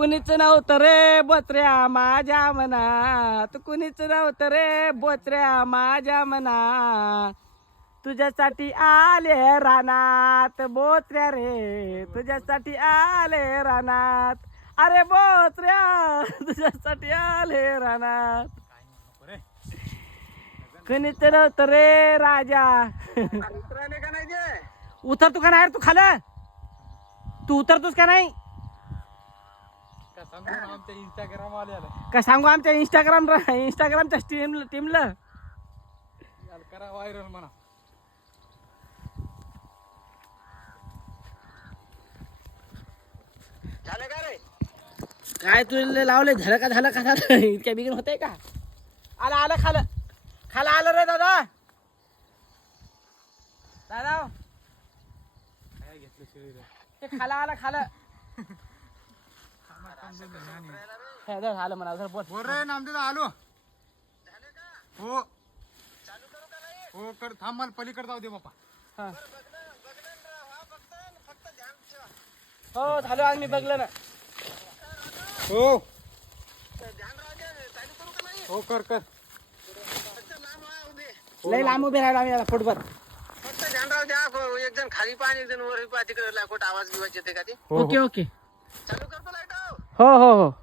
कुणीच नव्हतं रे बोचऱ्या माझ्या मनात. कुणीच नव्हतं रे बोचऱ्या माझ्या मनात. तुझ्यासाठी आले रानात बोचऱ्या रे. तुझ्यासाठी आले रानात. अरे बोचऱ्या तुझ्यासाठी आले रानात. कुणीच नव्हतं रे राजा. उतरतो का नाही रे तू खालं? तू उतरतोस का नाही? आमच्या इंस्टाग्राम वाल्याला? का सांगू आमच्या इंस्टाग्राम इंस्टाग्रामच्या टीम टीमला करा व्हायरल म्हणा. काय तुला लावले झालं का झालं का झालं? इतक्या बिगीन होतंय का? आलं आलं खालं. खालं आलं रे दादा. दादा. काय घेतलं शिळी रे ते खालं आलं खालं. हे धर, आलं म्हणा धर, बोल बोल रे नामदेव आलो. हो. हो कर थांब मला पलीकडे जाऊ दे बापा हा. हो झालं आम्ही बघलं ना. हो. हो कर कर. लय लांब उभे राहिलो आम्ही आता फुटबॉल फक्त ध्यान राहू द्या एक जण खाली पाणी एक जण वर पाणी तिकडे लाकोट आवाज बिवाज येते का ते? Okay okay. चालू हो हो हो.